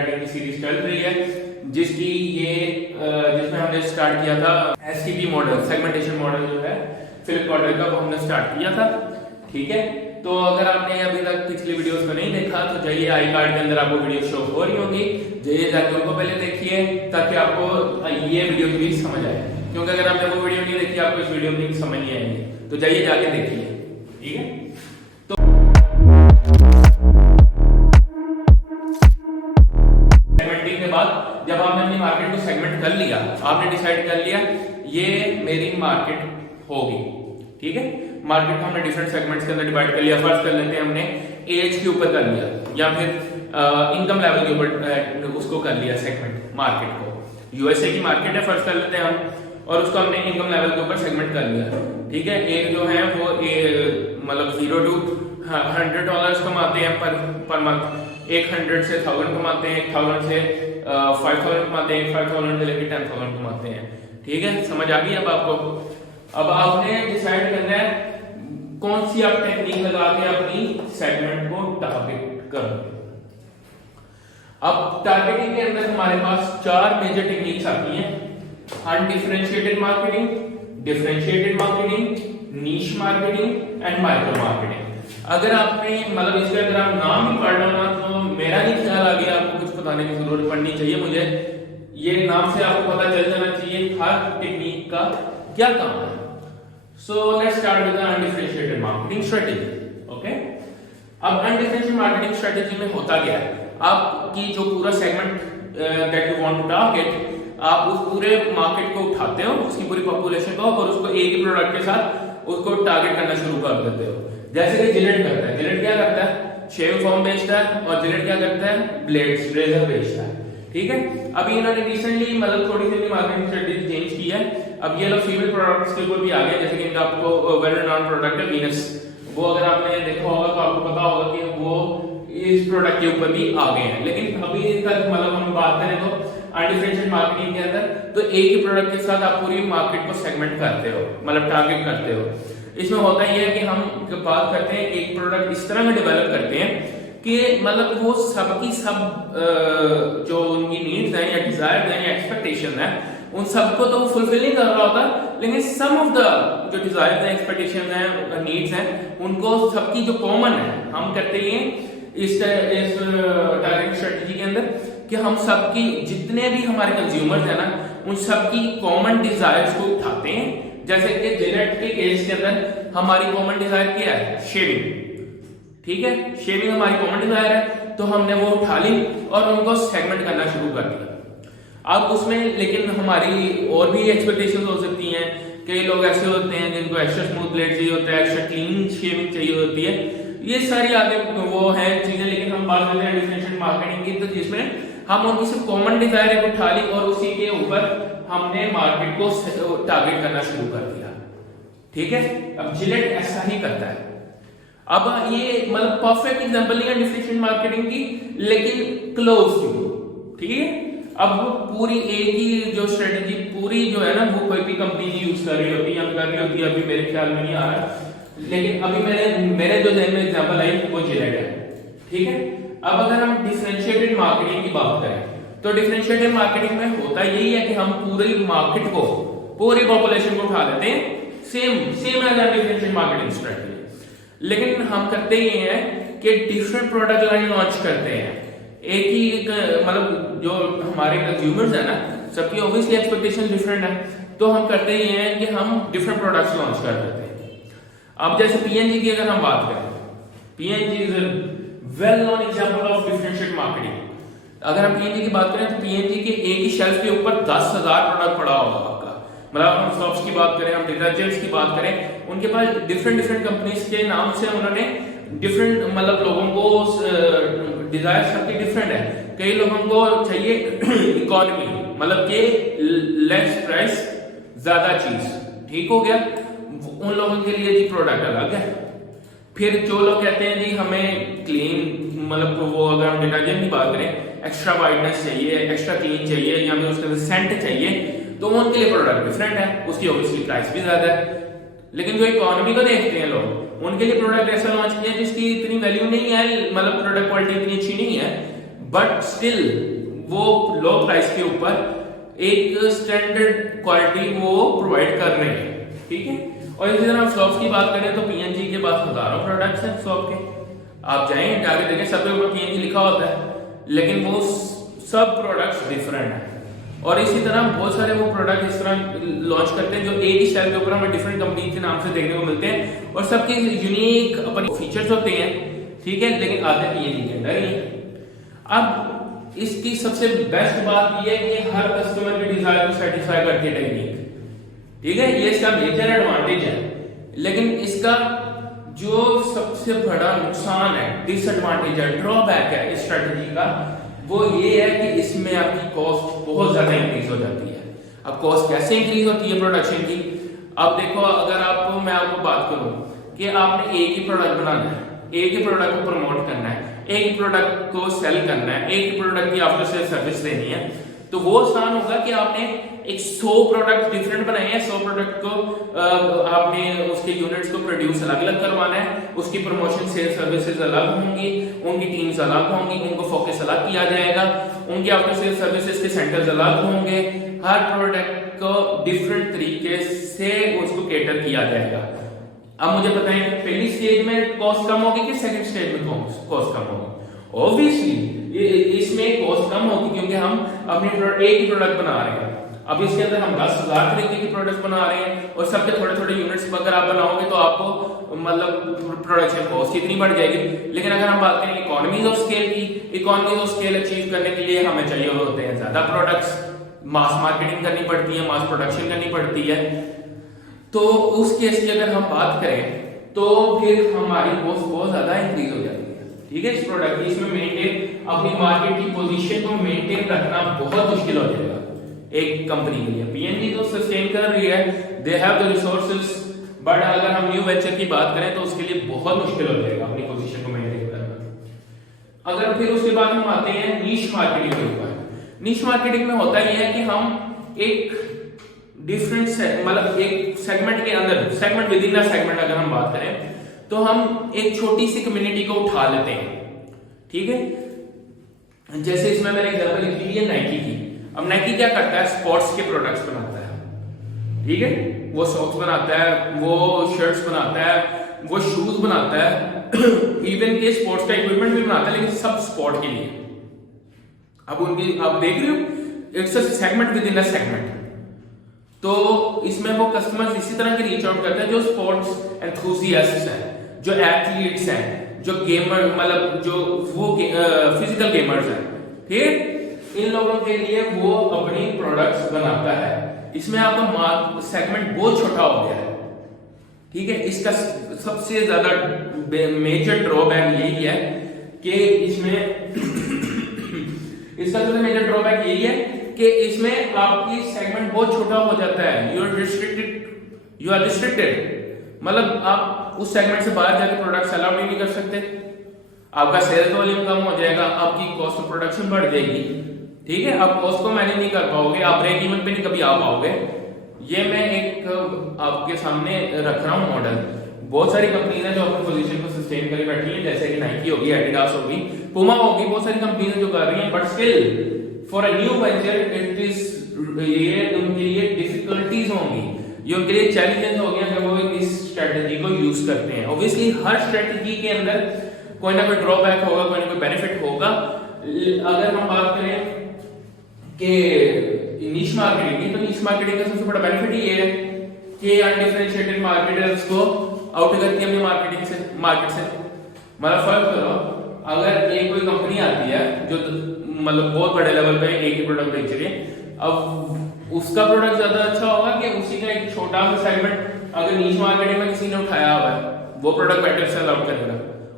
Writing की series चल रही है, जिसकी ये जिसमें हमने स्टार्ट किया था एसटीपी मॉडल, सेगमेंटेशन मॉडल जो है फिलिप कॉटरैक का, वो हमने स्टार्ट किया था। ठीक है, तो अगर आपने अभी तक पिछली वीडियोस को नहीं देखा तो जाइए, आई कार्ड के अंदर आपको वीडियो शो हो रही होगी, जाइए जाके उनको पहले देखिए ताकि आपको ये वीडियो भी समझ आए, क्योंकि अगर आपने वो वीडियो नहीं देखी आपको इस वीडियो में समझ नहीं आएगी। तो जाइए जाके देखिए, ठीक है। तो सेगमेंटिंग के बाद जब आपने अपनी मार्केट को सेगमेंट कर लिया, आपने डिसाइड कर लिया ये मेरी मार्केट होगी, ठीक है। मार्केट को हमने डिफरेंट सेगमेंट्स के अंदर डिवाइड कर लिया। फर्स्ट कर लेते हैं हमने एज के ऊपर कर लिया, या फिर इनकम लेवल के ऊपर उसको कर लिया सेगमेंट मार्केट को। यूएसए की मार्केट है, फर्स्ट कर लेते हैं हम, और उसको हमने इनकम लेवल के ऊपर सेगमेंट कर लिया, ठीक है। एक जो है वो मतलब 0 to $100 कमाते हैं पर मंथ, 100 से 1000 कमाते हैं, 1000 से 5000 कमाते हैं, 5000 से लेकर 10,000 कमाते हैं, ठीक है। समझ आ गई अब आपको। अब आपने डिसाइड करना है कौन सी आप टेक्निक लगा के अपनी सेगमेंट को टारगेट करोगे। अब टारगेटिंग के अंदर हमारे पास 4 मेजर टेक्निक्स आती हैं: undifferentiated marketing, differentiated marketing, niche marketing and micro marketing. अगर आपने मतलब इसके अगर आप नाम ही पढ़ लो ना, तो मेरा नहीं ख्याल आ गया आपको कुछ बताने की जरूरत पड़नी चाहिए मुझे, ये नाम से आपको पता चल जाना चाहिए हर टेक्निक का क्या काम है। So let's start with the undifferentiated marketing strategy. Okay? अब undifferentiated marketing strategy में होता क्या है, आपकी जो पूरा segment that you want to target, आप उस पूरे मार्केट को उठाते हो, उसकी पूरी पॉपुलेशन को, और उसको एक ही प्रोडक्ट के साथ उसको टारगेट करना शुरू कर देते हो। जैसे कि जिलेट करता है, जिलेट क्या करता है, शेव फॉर्म बेचता है, और जिलेट क्या करता है, ब्लेड्स, रेजर बेचता है, ठीक है। अभी इन्होंने रिसेंटली मतलब थोड़ी सी मार्केटिंग स्ट्रेटजी चेंज की है। अब ये लोग फीमेल प्रोडक्ट्स के ऊपर भी आ गए, जैसे कि इनका आपको वेल नोन प्रोडक्ट है वीनस, वो अगर आपने देखा होगा तो आपको पता होगा कि वो इस प्रोडक्ट के ऊपर भी आ गए हैं। लेकिन अभी तक मतलब हम बात करें तो अनडिफरेंशिएटेड मार्केटिंग के अंदर तो एक ही प्रोडक्ट के साथ आप पूरी मार्केट को सेगमेंट करते हो, मतलब टारगेट करते हो। इसमें होता ये है कि हम बात करते हैं एक प्रोडक्ट इस तरह में डेवलप करते हैं कि मतलब वो सबकी सब जो उनकी नीड्स हैं या डिजायर हैं या एक्सपेक्टेशन है, उन सबको तो फुलफिल नहीं कर रहा होता, लेकिन सम ऑफ द जो डिजायर्स हैं, एक्सपेक्टेशन हैं, नीड्स हैं, उनको सबकी जो कॉमन है, हम करते हैं इस टारगेटिंग स्ट्रेटजी के अंदर कि हम सबकी जितने भी हमारे कंज्यूमर्स हैं ना, उन सबकी कॉमन डिजायर्स को उठाते हैं। जैसे कि जिलेट के केस के अंदर हमारी कॉमन डिजायर क्या है, शेविंग, ठीक है। शेविंग हमारी कॉमन डिजायर है, तो हमने वो उठा ली और उनको सेगमेंट करना शुरू कर दिया। अब उसमें लेकिन हमारी और भी एक्सपेक्टेशंस हो सकती हैं। कई लोग ऐसे होते हैं जिनको एक्स्ट्रा स्मूथ ब्लेड चाहिए होता है, एक्स्ट्रा क्लीन शेविंग चाहिए होती है, ये सारी आगे वो है चीजें। लेकिन हम बात करते हैं डिफरेंशिएटेड मार्केटिंग की, तो जिसमें हम उनकी सिर्फ कॉमन डिजायर को उठा ली और उसी के ऊपर हमने मार्केट को टारगेट करना शुरू कर दिया, ठीक है। अब जिलेट ऐसा ही करता है। अब ये मतलब परफेक्ट एग्जांपल नहीं है डिफरेंशिएटेड मार्केटिंग की, लेकिन क्लोज टू, ठीक है। अब वो पूरी एक ही जो स्ट्रेटजी पूरी जो है ना, वो कोई भी कंपनी यूज कर रही होती है, कर रही होती है, अभी मेरे ख्याल में नहीं आ रहा, लेकिन अभी मेरे जो जहन में एग्जांपल आई वो जिलेट है, ठीक है। अब अगर हम डिफरेंशिएटेड मार्केटिंग की बात करें, तो डिफरेंशिएटेड मार्केटिंग में होता यही है कि हम पूरी मार्केट को, पूरी पॉपुलेशन को उठा लेते हैं, same as differentiated marketing strategy. लेकिन हम करते ये हैं कि डिफरेंट प्रोडक्ट लाइन लॉन्च करते हैं। एक ही मतलब जो हमारे कंज्यूमर्स है ना, सबकी ऑब्वियसली एक्सपेक्टेशन डिफरेंट है, तो हम करते ये हैं कि हम डिफरेंट प्रोडक्ट्स लॉन्च कर देते हैं। अब जैसे पीएनजी की अगर हम बात करें, PNG is well known example of differentiated marketing. अगर हम पीएनजी की बात करें तो पीएनजी के एक ही शेल्फ के ऊपर 10,000 प्रोडक्ट पड़ा होगा आपका। मतलब हम सॉप्स की बात करें, हम डिटर्जेंट्स की बात करें, उनके पास डिफरेंट कंपनीज के नाम से उन्होंने डिफरेंट मतलब लोगों को डिजायर सबकी डिफरेंट है। कई लोगों को चाहिए इकोनॉमी, मतलब कि लेस प्राइस ज्यादा चीज, ठीक हो गया, उन लोगों के लिए जी प्रोडक्ट अलग है। फिर जो लोग कहते हैं जी हमें क्लीन, मतलब वो अगर हम डिटर्जेंट की बात करें, एक्स्ट्रा वाइटनेस चाहिए, एक्स्ट्रा क्लीन चाहिए, या फिर उसके सेंट चाहिए, तो उनके लिए प्रोडक्ट डिफरेंट है, उसकी ऑब्वियसली प्राइस भी ज्यादा है। लेकिन जो इकोनॉमी को देखते हैं लोग, उनके लिए प्रोडक्ट ऐसा लॉन्च किया जिसकी इतनी वैल्यू नहीं है, मतलब प्रोडक्ट क्वालिटी इतनी अच्छी नहीं है, बट स्टिल वो लो प्राइस के ऊपर एक स्टैंडर्ड क्वालिटी वो प्रोवाइड कर रहे हैं, ठीक है। और इसी तरह शॉप्स की बात करें तो पीएनजी के पास हजारों प्रोडक्ट्स हैं शॉप के, आप जाएंगे जाके देखें सब के ऊपर पीएनजी लिखा होता है, लेकिन वो सब प्रोडक्ट्स डिफरेंट हैं। और इसी तरह बहुत सारे वो प्रोडक्ट इस तरह लॉन्च करते हैं जो एक ही शेल्फ के ऊपर हमें डिफरेंट कंपनी के नाम से देखने को मिलते हैं और सबके यूनिक अपने फीचर्स होते हैं, ठीक है, लेकिन आते पीएनजी के अंदर ही। अब इसकी सबसे बेस्ट बात यह है कि हर कस्टमर की डिजायर को सेटिस्फाई करती है टेक्निक, ठीक है, ये इसका मेजर एडवांटेज है। लेकिन इसका जो सबसे बड़ा नुकसान है, डिसएडवांटेज है, ड्रॉबैक है इस स्ट्रेटजी का, वो ये है कि इसमें आपकी कॉस्ट बहुत ज्यादा इंक्रीज हो जाती है। अब कॉस्ट कैसे इंक्रीज होती है प्रोडक्शन की? अब देखो, अगर आपको मैं आपको बात करूं कि आपने एक ही प्रोडक्ट बनाना है, एक ही प्रोडक्ट को प्रमोट करना है, एक ही प्रोडक्ट को सेल करना है, एक ही प्रोडक्ट की आफ्टर सेल सर्विस देनी है, तो वो आसान होगा कि आपने एक 100 प्रोडक्ट डिफरेंट बनाए हैं, 100 प्रोडक्ट को आपने उसके यूनिट्स को प्रोड्यूस अलग अलग करवाना है, उसकी प्रमोशन सेल सर्विसेज अलग होंगी, उनकी टीम्स अलग होंगी, उनको फोकस अलग किया जाएगा, उनके आफ्टर सेल सर्विसेज के सेंटर्स अलग होंगे, हर प्रोडक्ट को डिफरेंट तरीके से उसको केटर किया जाएगा। अब मुझे बताएं कि पहली स्टेज में कॉस्ट कम होगी कि सेकंड स्टेज में कॉस्ट कम होगी? ऑब्वियसली इसमें कॉस्ट कम होगी क्योंकि हम अपने एक ही प्रोडक्ट बना रहे हैं। अब इसके अंदर हम 10,000 तरीके के प्रोडक्ट्स बना रहे हैं और सबके थोड़े थोड़े यूनिट्स अगर आप बनाओगे तो आपको मतलब प्रोडक्शन कॉस्ट इतनी बढ़ जाएगी। लेकिन अगर हम बात करें इकोनॉमीज ऑफ स्केल की, इकोनॉमीज ऑफ स्केल अचीव करने के लिए हमें चाहिए होते हैं ज्यादा प्रोडक्ट्स, मास मार्केटिंग करनी पड़ती है, मास प्रोडक्शन करनी पड़ती है। तो उस केस की अगर हम बात करें तो फिर हमारी कॉस्ट बहुत ज्यादा इंक्रीज हो जाती है, ठीक है। इस प्रोडक्ट की इसमें मेंटेन अपनी मार्केट की पोजीशन को मेंटेन रखना बहुत मुश्किल हो जाएगा एक कंपनी के लिए। पीएनजी तो सस्टेन कर रही है, they have the resources, but अगर हम न्यू वेंचर की बात करें तो उसके लिए बहुत मुश्किल हो जाएगा अपनी पोजीशन को मेंटेन करना। अगर फिर उसके बाद हम आते हैं नीश मार्केटिंग के ऊपर। नीश मार्केटिंग में होता यह है कि हम एक डिफरेंट मतलब एक सेगमेंट के अंदर, segment with in the segment अगर हम बात करें तो हम एक छोटी सी कम्युनिटी को उठा लेते हैं, ठीक है। जैसे इसमें मैंने एग्जांपल लिखी है नाइकी की। अब नाइकी क्या करता है? स्पोर्ट्स के प्रोडक्ट्स बनाता है, ठीक है, वो सॉक्स बनाता है, वो शर्ट्स बनाता है, वो शूज बनाता है, इवन के स्पोर्ट्स का इक्विपमेंट भी बनाता है, लेकिन सब स्पोर्ट के लिए। अब उनकी आप देख रहे हो, it's a segment with in a segment. तो इसमें वो कस्टमर्स इसी तरह के रीच आउट करते हैं जो स्पोर्ट्स एंथुसियास्ट्स हैं, जो एथलीट्स हैं, जो गेमर मतलब जो वो फिजिकल गेमर्स हैं, ठीक। इन लोगों के लिए वो अपनी प्रोडक्ट्स बनाता है। इसमें आपका सेगमेंट बहुत छोटा हो गया है, ठीक है। इसका सबसे ज्यादा मेजर ड्रॉबैक यही है कि इसमें इसका सबसे मेजर ड्रॉबैक यही है कि इसमें आपकी सेगमेंट बहुत छोटा हो जाता है। यू आर रिस्ट्रिक्टेड, मतलब आप उस सेगमेंट से बाहर जाकर प्रोडक्ट सेल आउट नहीं कर सकते, आपका सेल्स वॉल्यूम कम हो जाएगा, आपकी कॉस्ट ऑफ प्रोडक्शन बढ़ जाएगी, ठीक है। आप कॉस्ट को मैनेज नहीं कर पाओगे, आप ब्रेक इवन पे नहीं कभी आ पाओगे। ये मैं एक आपके सामने रख रहा हूं मॉडल। बहुत सारी कंपनीज हैं जो अपनी पोजीशन को सस्टेन करके बैठी हैं, जैसे कि नाइकी होगी, एडिडास होगी, पुमा होगी, बहुत सारी कंपनीज जो कर रही हैं, but still for a new venture it is ये उनके लिए डिफिकल्टीज होंगी, ये उनके लिए चैलेंजेस हो गया जब वो इस स्ट्रेटजी को यूज करते हैं। ऑब्वियसली हर स्ट्रेटजी के अंदर कोई ना कोई ड्रॉबैक होगा, कोई ना कोई बेनिफिट होगा। अगर हम बात करें कि नीश मार्केटिंग की, तो नीश मार्केटिंग का सबसे बड़ा बेनिफिट ये है कि अनडिफरेंशिएटेड मार्केटर्स को आउट करती है अपनी मार्केट से। मतलब फर्क करो, अगर एक कोई कंपनी आती है जो मतलब बहुत बड़े लेवल पे एक ही प्रोडक्ट बेच रही है, अब उसका प्रोडक्ट ज्यादा अच्छा होगा कि उसी का एक छोटा सा सेगमेंट अगर नीश मार्केटिंग में किसी ने उठाया हुआ है, वो प्रोडक्ट बेटर सेल आउट करेगा।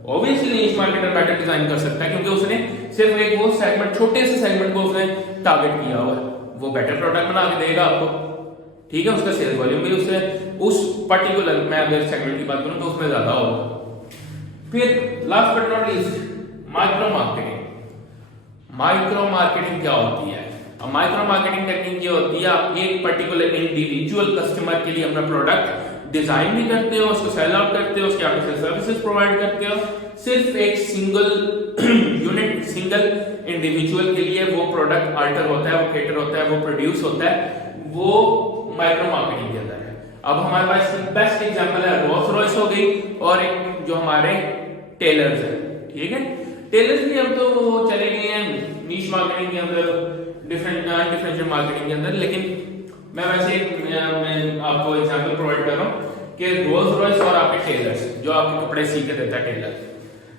ऑब्वियसली नीश मार्केटर बेटर डिजाइन कर सकता है क्योंकि उसने सिर्फ एक वो सेगमेंट, छोटे से सेगमेंट को उसने टारगेट किया हुआ है, वो बेटर प्रोडक्ट बना के देगा आपको, ठीक है। उसका सेल्स वॉल्यूम भी उससे उस पर्टिकुलर, मैं अगर सेगमेंट की बात करूं तो उसमें ज्यादा होगा। फिर last but not least, micro marketing. Micro marketing क्या होती है? अब माइक्रो मार्केटिंग टेक्निक ये होती है, आप एक पर्टिकुलर इंडिविजुअल कस्टमर के लिए अपना प्रोडक्ट डिजाइन भी करते हो, उसको सेल आउट करते हो, उसके आफ्टर सेल सर्विसेज प्रोवाइड करते हो, सिर्फ एक सिंगल यूनिट सिंगल इंडिविजुअल के लिए वो प्रोडक्ट अल्टर होता है, वो केटर होता है, वो प्रोड्यूस होता है, वो माइक्रो मार्केटिंग के अंदर है। अब हमारे पास बेस्ट एग्जांपल है रोल्स रॉयस हो गई और एक जो हमारे टेलर्स है, ठीक है। टेलर्स भी अब तो चले गए हैं नीश मार्केटिंग के अंदर, डिफरेंशियल मार्केटिंग के अंदर, लेकिन मैं वैसे मैं आपको एग्जांपल प्रोवाइड कर रहा हूँ कि रोल्स रॉयस और आपके टेलर्स जो आपके कपड़े सी के देता है टेलर,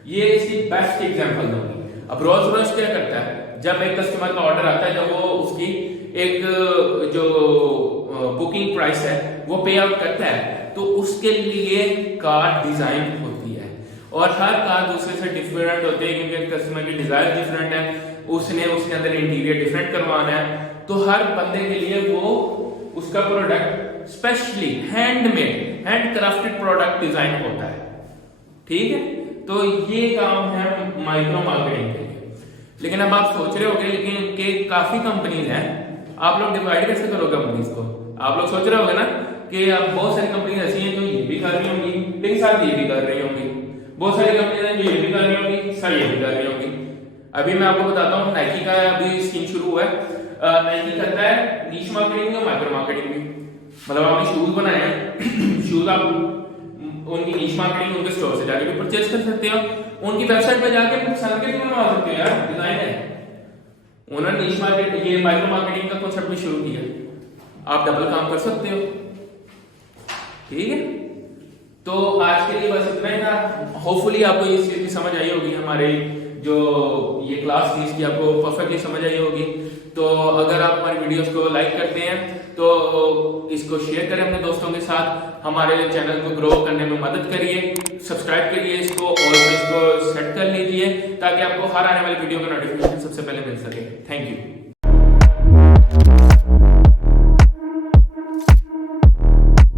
ये इसकी बेस्ट एग्जांपल दूंगी। अब रोल्स रॉयस क्या करता है, जब एक कस्टमर का ऑर्डर आता है, जब वो उसकी एक जो बुकिंग प्राइस है वो पे आउट करता है, तो उसके लिए कार डिजाइन होती है और हर कार दूसरे से डिफरेंट होती है क्योंकि कस्टमर की डिजायर डिफरेंट है, उसने उसके अंदर इंटीरियर डिफरेंट करवाना है, तो हर बंदे के लिए वो उसका product specially handmade hand crafted product design होता है, ठीक है। तो ये काम है माइक्रो मार्केटिंग के लिए। लेकिन अब आप सोच रहे होंगे लेकिन के काफी कंपनीज हैं, आप लोग डिवाइड कैसे करोगे कंपनीज को? आप लोग सोच रहे होंगे ना कि अब बहुत सारी कंपनीज ऐसी हैं जो ये भी कर रही होंगी लेकिन साथ ये भी कर रही होंगी, बहुत सारी कंपनीज हैं जो ये भी कर रही होंगी साथ ये भी कर रही होंगी। अभी मैं आपको बताता हूँ नाइकी का अभी स्कीम शुरू हुआ है। नाइकी करता है नीश मार्केटिंग और माइक्रो मार्केटिंग भी, मतलब आपने शूज बनाए हैं, शूज आप उनकी नीश मार्केटिंग उनके स्टोर से जाके भी परचेज कर सकते हो, उनकी वेबसाइट पे जाके पसंद के भी बनवा सकते हो यार, डिजाइन है। उन्होंने नीश मार्केट ये माइक्रो मार्केटिंग का कॉन्सेप्ट भी शुरू किया, आप डबल काम कर सकते हो, ठीक है। तो आज के लिए बस इतना ही था। होपफुली आपको ये चीज समझ आई होगी, हमारे जो ये क्लास थी इसकी आपको परफेक्टली समझ आई होगी। तो अगर आप हमारी वीडियोस को लाइक करते हैं तो इसको शेयर करें अपने दोस्तों के साथ, हमारे चैनल को ग्रो करने में मदद करिए, सब्सक्राइब करिए इसको और इसको सेट कर लीजिए ताकि आपको हर आने वाली वीडियो का नोटिफिकेशन सबसे पहले मिल सके। Thank you.